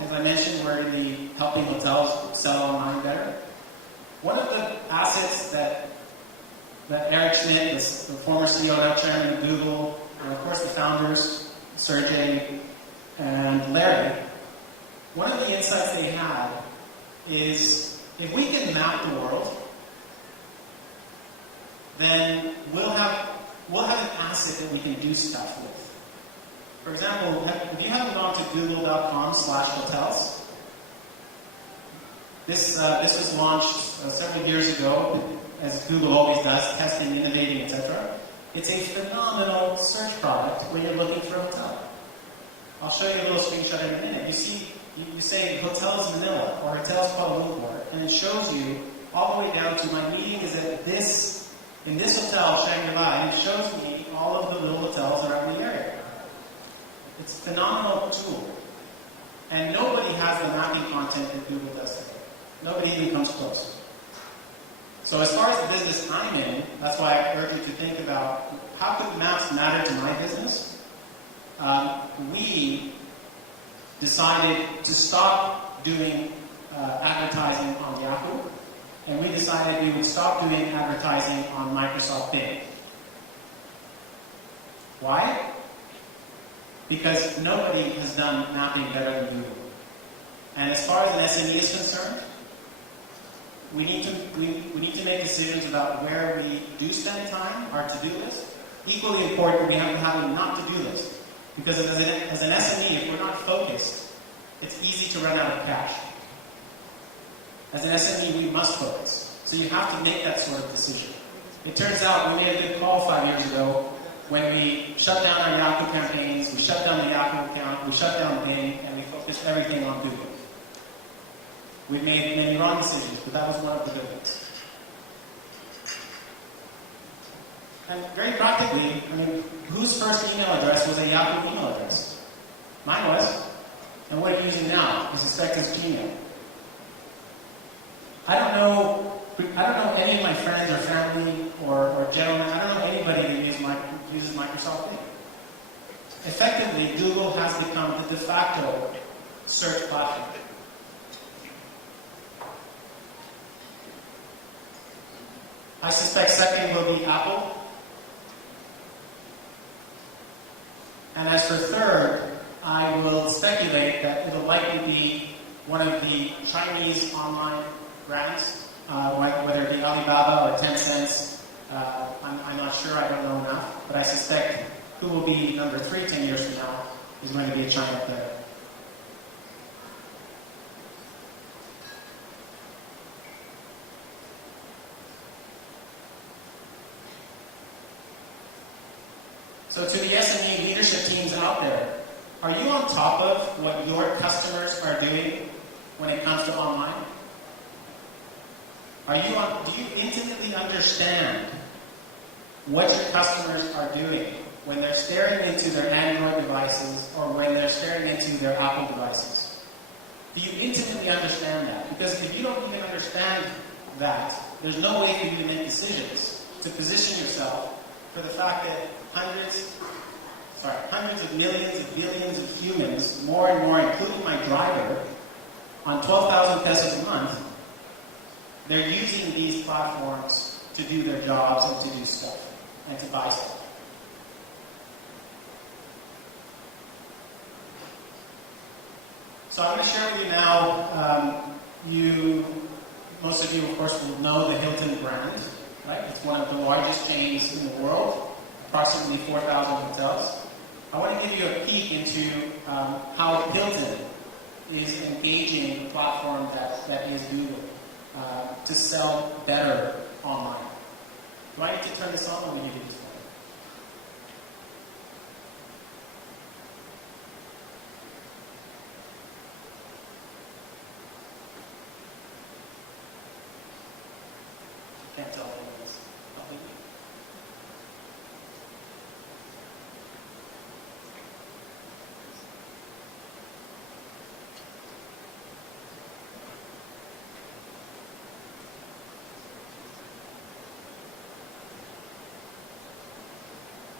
as I mentioned, we're in the helping hotels sell online better. One of the assets that Eric Schmidt, the former CEO now chairman of Google, and of course the founders, Sergey and Larry, one of the insights they had is if we can map the world, then we'll have an asset that we can do stuff with. For example, if you haven't gone to google.com/hotels, this was launched several years ago, as Google always does, testing, innovating, etc. It's a phenomenal search product when you're looking for a hotel. I'll show you a little screenshot in a minute. You say hotels Manila or hotels Kuala Lumpur, and it shows you all the way down to my meeting is at in this hotel, Shangri-La, and it shows me all of the little hotels around the area. It's a phenomenal tool. And nobody has the mapping content that Google does today. Nobody even comes close. So as far as the business I'm in, that's why I urge you to think about how could maps matter to my business? We decided to stop doing advertising on Yahoo, and we decided we would stop doing advertising on Microsoft Bing. Why? Because nobody has done mapping better than Google. And as far as an SME is concerned, we need to make decisions about where we do spend time, our to-do list. Equally important, we have to have a not-to-do list. Because as an SME, if we're not focused, it's easy to run out of cash. As an SME, we must focus. So you have to make that sort of decision. It turns out we made a good call 5 years ago when we shut down our Yahoo campaigns, we shut down the Yahoo account, we shut down Bing, and we focused everything on Google. We've made many wrong decisions, but that was one of the good ones. And very practically, whose first email address was a Yahoo email address? Mine was. And what are you using now? I suspect it's Gmail. I don't know any of my friends or family or gentlemen, I don't know anybody that uses Microsoft Bing. Effectively, Google has become the de facto search platform. I suspect second will be Apple. And as for third, I will speculate that it'll likely be one of the Chinese online brands, whether it be Alibaba or Tencent. I'm not sure, I don't know enough, but I suspect who will be number 3 10 years from now is going to be a China player. So to the SME leadership teams out there, are you on top of what your customers are doing when it comes to online? Do you intimately understand what your customers are doing when they're staring into their Android devices or when they're staring into their Apple devices? Do you intimately understand that? Because if you don't even understand that, there's no way for you to make decisions to position yourself for the fact that hundreds of millions of billions of humans, more and more, including my driver, on 12,000 pesos a month, they're using these platforms to do their jobs and to do stuff, and to buy stuff. So I'm going to share with you now, most of you, of course, will know the Hilton brand, right? It's one of the largest chains in the world, approximately 4,000 hotels. I want to give you a peek into how Hilton is engaging the platform that is Google to sell better online. Do I need to turn this on or will you do this one? Can't tell what it is.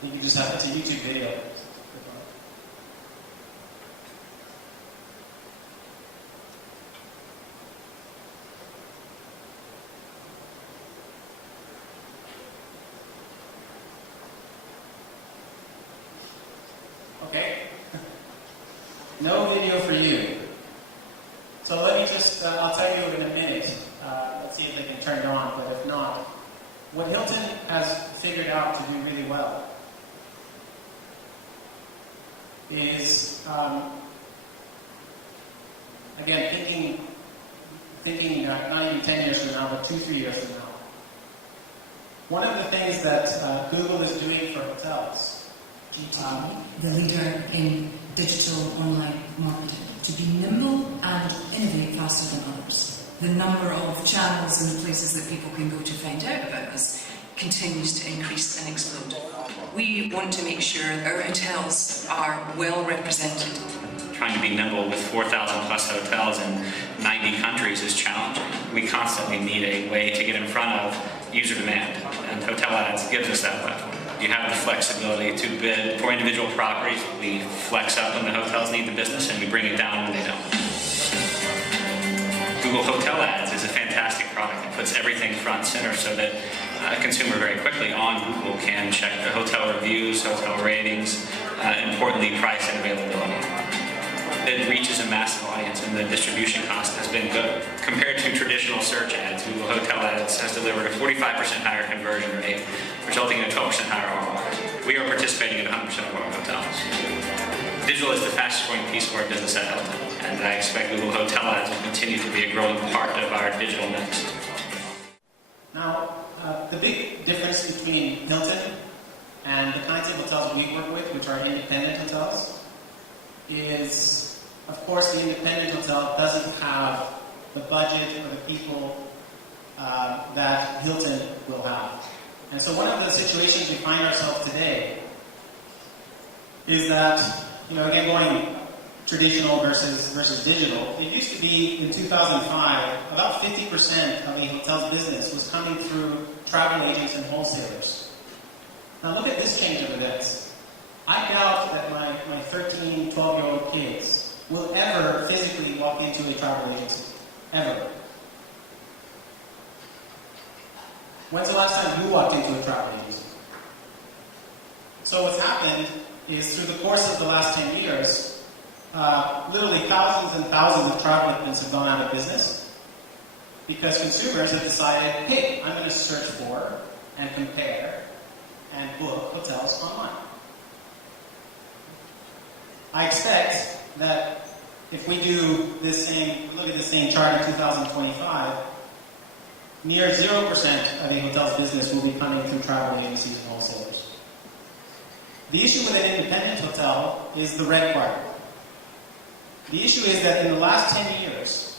You can just have it's a YouTube video. No video for you. So let me just, I'll tell you in a minute. Let's see if they can turn it on, but if not, what Hilton has figured out to do really well is, again, thinking not even 10 years from now, but 2-3 years from now. One of the things that Google is doing for hotels, the leader in digital online marketing, to be nimble and innovate faster than others. The number of channels and places that people can go to find out about us continues to increase and explode. We want to make sure our hotels are well represented. Trying to be nimble with 4,000 plus hotels in 90 countries is challenging. We constantly need a way to get in front of user demand, and Hotel Ads gives us that platform. You have the flexibility to bid for individual properties. We flex up when the hotels need the business, and we bring it down when they don't. Google Hotel Ads is a fantastic product. It puts everything front and center so that a consumer very quickly on Google can check the hotel reviews, hotel ratings, importantly, price and availability. It reaches a massive audience, and the distribution cost has been good. Compared to traditional search ads, Google Hotel Ads has delivered a 45% higher conversion rate, resulting in a 12% higher ROI. We are participating in 100% of our hotels. Digital is the fastest growing piece of our business at Hilton, and I expect Google Hotel Ads will continue to be a growing part of our digital mix. Now, the big difference between Hilton and the kinds of hotels we work with, which are independent hotels, is, of course, the independent hotel doesn't have the budget or the people that Hilton will have. And so one of the situations we find ourselves today is that, again, going traditional versus digital, it used to be in 2005, about 50% of a hotel's business was coming through travel agents and wholesalers. Now look at this change of events. I doubt that my 13, 12-year-old kids will ever physically walk into a travel agency. Ever. When's the last time you walked into a travel agency? So what's happened is through the course of the last 10 years, literally thousands and thousands of travel agents have gone out of business because consumers have decided, hey, I'm going to search for and compare and book hotels online. I expect that if we do look at the same chart in 2025, near 0% of a hotel's business will be coming through travel agencies and wholesalers. The issue with an independent hotel is the red part. The issue is that in the last 10 years,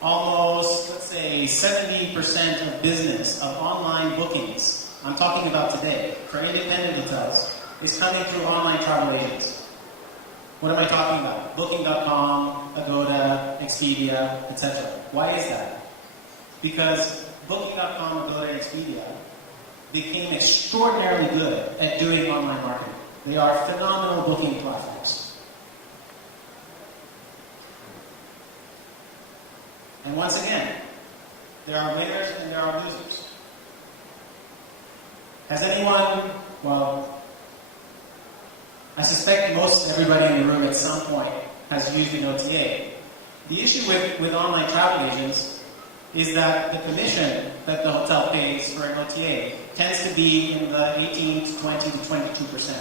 almost, let's say, 70% of business, of online bookings, I'm talking about today, for independent hotels, is coming through online travel agents. What am I talking about? Booking.com, Agoda, Expedia, etc. Why is that? Because Booking.com, Agoda, and Expedia became extraordinarily good at doing online marketing. They are phenomenal booking platforms. And once again, there are winners and there are losers. Has anyone, I suspect everybody in the room at some point has used an OTA. The issue with online travel agents is that the commission that the hotel pays for an OTA tends to be in the 18 to 20 to 22%,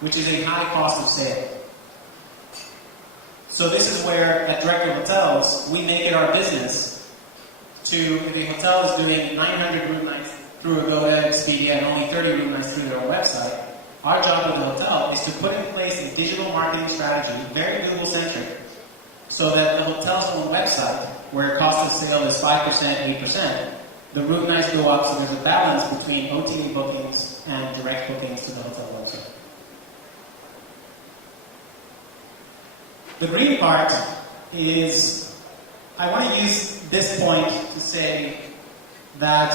which is a high cost of sale. So this is where, at DirectwithHotels, we make it our business to, if a hotel is doing 900 room nights through Agoda, Expedia, and only 30 room nights through their own website, our job at the hotel is to put in place a digital marketing strategy, very Google-centric, so that the hotel's own website, where cost of sale is 5%, 8%, the room nights go up, so there's a balance between OTA bookings and direct bookings to the hotel website. The green part is, I want to use this point to say that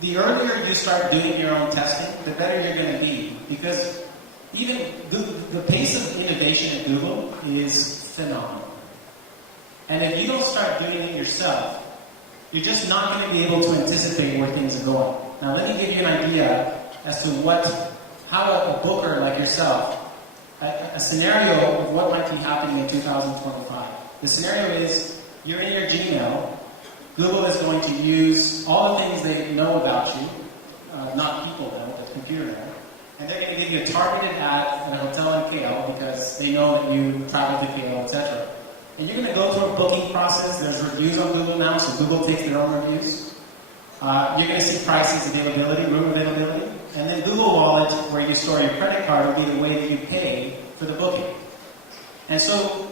the earlier you start doing your own testing, the better you're going to be. Because even the pace of innovation at Google is phenomenal. And if you don't start doing it yourself, you're just not going to be able to anticipate where things are going. Now let me give you an idea as to how a booker like yourself a scenario of what might be happening in 2025. The scenario is you're in your Gmail. Google is going to use all the things they know about you, not people know, but computer know, and they're going to give you a targeted ad at a hotel in KL because they know that you travel to KL, etc. And you're going to go through a booking process. There's reviews on Google now, so Google takes their own reviews. You're going to see prices, availability, room availability, and then Google Wallet, where you store your credit card, will be the way that you pay for the booking. And so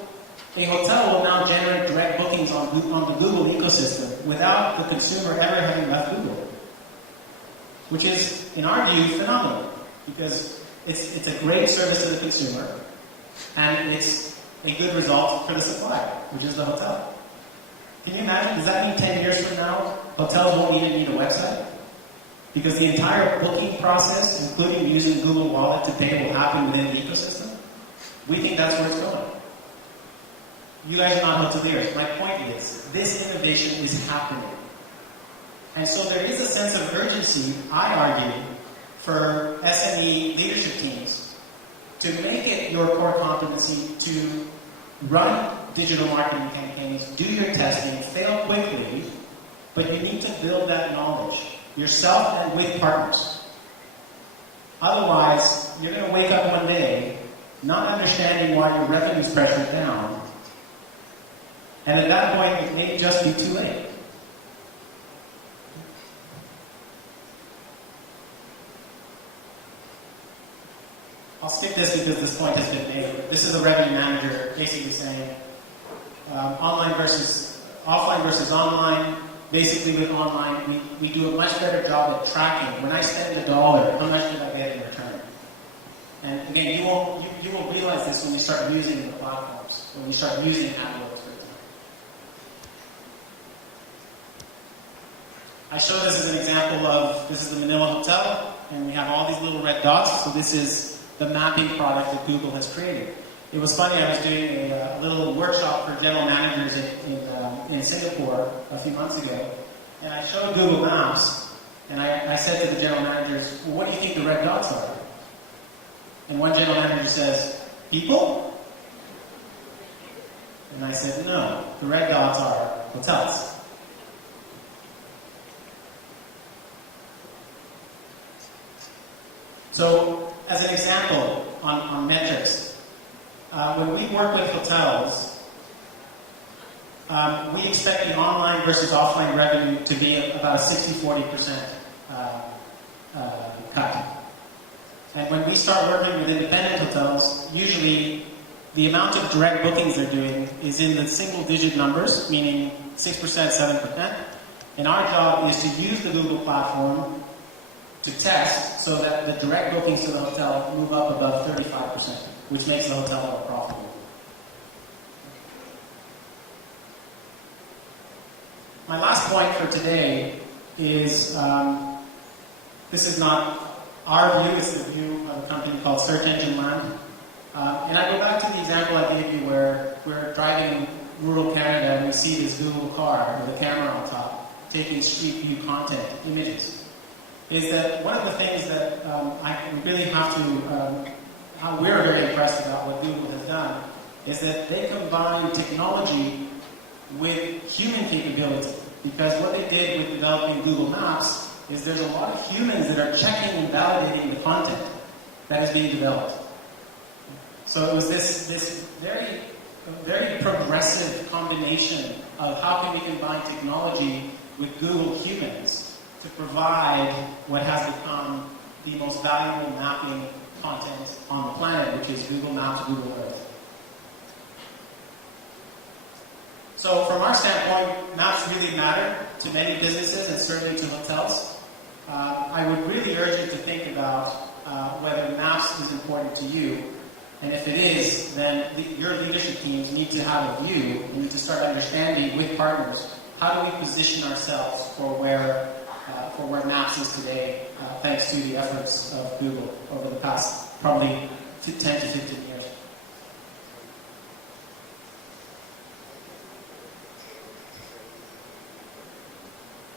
a hotel will now generate direct bookings on the Google ecosystem without the consumer ever having left Google, which is, in our view, phenomenal because it's a great service to the consumer and it's a good result for the supplier, which is the hotel. Can you imagine? Does that mean 10 years from now, hotels won't even need a website? Because the entire booking process, including using Google Wallet to pay, will happen within the ecosystem? We think that's where it's going. You guys are not hoteliers. My point is, this innovation is happening. And so there is a sense of urgency, I argue, for SME leadership teams to make it your core competency to run digital marketing campaigns, do your testing, fail quickly, but you need to build that knowledge yourself and with partners. Otherwise, you're going to wake up one day not understanding why your revenue's pressured down, and at that point, it may just be too late. I'll skip this because this point has been made. This is a revenue manager basically saying offline versus online. Basically, with online, we do a much better job at tracking. When I spend $1, how much did I get in return? And again, you will realize this when you start using the platforms, when you start using AdWords, for example. I show this as an example of, this is the Manila Hotel, and we have all these little red dots. So this is the mapping product that Google has created. It was funny, I was doing a little workshop for general managers in Singapore a few months ago, and I showed Google Maps, and I said to the general managers, well, what do you think the red dots are? And one general manager says, people? And I said, no, the red dots are hotels. So, as an example on metrics, when we work with hotels, we expect the online versus offline revenue to be about a 60-40% cut. And when we start working with independent hotels, usually the amount of direct bookings they're doing is in the single-digit numbers, meaning 6%, 7%. And our job is to use the Google platform to test so that the direct bookings to the hotel move up above 35%, which makes the hotel more profitable. My last point for today is, this is not our view, it's the view of a company called Search Engine Land. And I go back to the example I gave you where we're driving in rural Canada and we see this Google car with a camera on top, taking street view content, images. Is that one of the things that I really have to, how we're very impressed about what Google has done, is that they combine technology with human capability. Because what they did with developing Google Maps is there's a lot of humans that are checking and validating the content that is being developed. So it was this very, very progressive combination of how can we combine technology with Google humans to provide what has become the most valuable mapping content on the planet, which is Google Maps, Google Earth. So from our standpoint, maps really matter to many businesses and certainly to hotels. I would really urge you to think about whether maps is important to you. And if it is, then your leadership teams need to have a view. You need to start understanding with partners, how do we position ourselves for where maps is today, thanks to the efforts of Google over the past probably 10 to 15 years.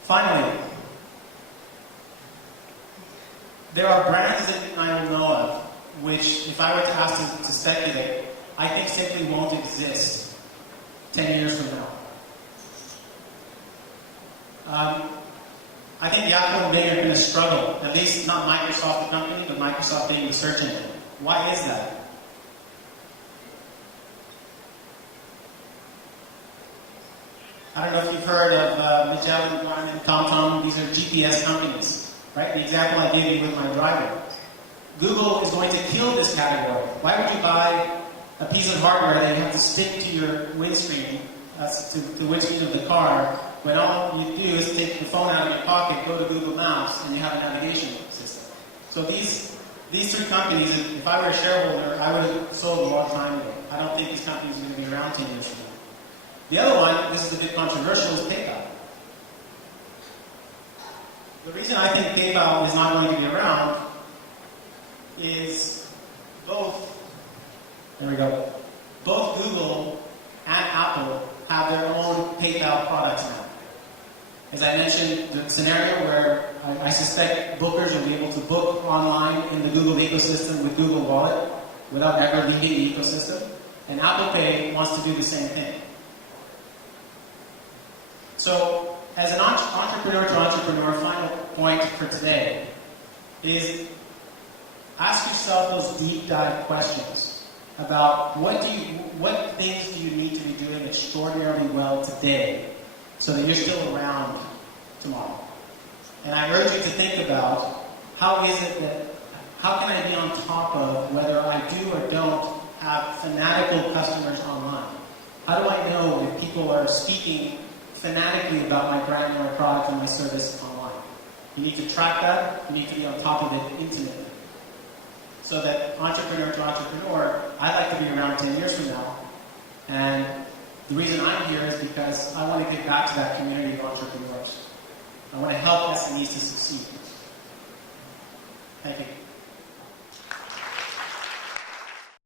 Finally, there are brands that I don't know of which, if I were to ask to speculate, I think simply won't exist 10 years from now. I think Yahoo and Bing are going to struggle, at least not Microsoft the company, but Microsoft being the search engine. Why is that? I don't know if you've heard of Magellan, Garmin, TomTom. These are GPS companies, right? The example I gave you with my driver. Google is going to kill this category. Why would you buy a piece of hardware that you have to stick to your windscreen, to the windscreen of the car, when all you do is take the phone out of your pocket, go to Google Maps, and you have a navigation system. So these three companies, if I were a shareholder, I would have sold a long time ago. I don't think these companies are going to be around 10 years from now. The other one, this is a bit controversial, is PayPal. The reason I think PayPal is not going to be around is both Google and Apple have their own PayPal products now. As I mentioned, the scenario where I suspect bookers will be able to book online in the Google ecosystem with Google Wallet without ever leaving the ecosystem. And Apple Pay wants to do the same thing. So, as an entrepreneur to entrepreneur, final point for today is ask yourself those deep dive questions about what things do you need to be doing extraordinarily well today so that you're still around tomorrow. And I urge you to think about how can I be on top of whether I do or don't have fanatical customers online? How do I know if people are speaking fanatically about my brand or my product or my service online? You need to track that. You need to be on top of it intimately. So that entrepreneur to entrepreneur, I'd like to be around 10 years from now. And the reason I'm here is because I want to give back to that community of entrepreneurs. I want to help SMEs to succeed. Thank you.